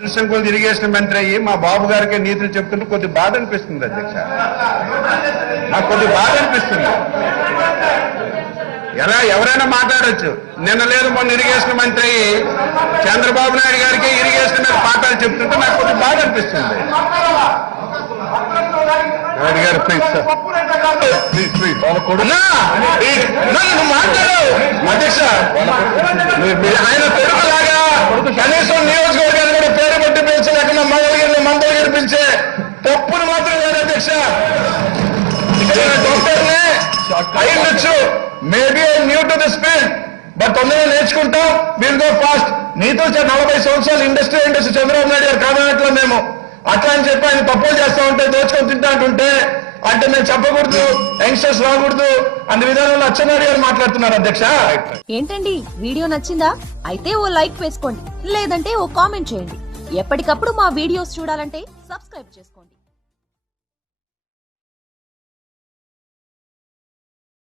దృశ్యం ఇరిగేషన్ మంత్రి అయ్యి మా బాబు గారికి నీతులు చెప్తుంటే కొద్ది బాధ అనిపిస్తుంది అధ్యక్ష. నాకు కొద్ది బాధ అనిపిస్తుంది. ఎవరైనా మాట్లాడచ్చు. నిన్న లేదు మొన్న ఇరిగేషన్ మంత్రి అయ్యి చంద్రబాబు నాయుడు గారికి ఇరిగేషన్ మీద పాఠాలు చెప్తుంటే నాకు కొద్ది బాధ అనిపిస్తుంది. గారు ప్లీజ్ సార్, మాట్లాడు అధ్యక్ష. ఆయన పెరుగులాగా కనీసం నియోజకవర్గాన్ని కూడా పేరు పెట్టి పిలిచలేకుండా మంగళగిరిని మందలగిరి పిలిచే తప్పును మాత్రం లేదు అధ్యక్ష. డాక్టర్ని అయ్యొచ్చు, maybe I new to this field, but తొందరగా నేర్చుకుంటాం. Will go fast. నీతో 40 సంవత్సరాలు ఇండస్ట్రీ చంద్రబాబు నాయుడు గారు కాదనట్లు మేము అట్లా అని చెప్పి ఆయన తప్పులు చేస్తా ఉంటే దోచుకొని తింటా అంటుంటే అంటే మేము చెప్పకూడదు, యంగ్స్టర్స్ రాకూడదు అన్ని విధానంలో అచ్చెన్నాయుడు గారు మాట్లాడుతున్నారు అధ్యక్ష. ఏంటండి వీడియో నచ్చిందా? అయితే ఓ లైక్ వేసుకోండి, లేదంటే ఓ కామెంట్ చేయండి. ఎప్పటికప్పుడు మా వీడియోస్ చూడాలంటే సబ్స్క్రైబ్ చేసుకోండి.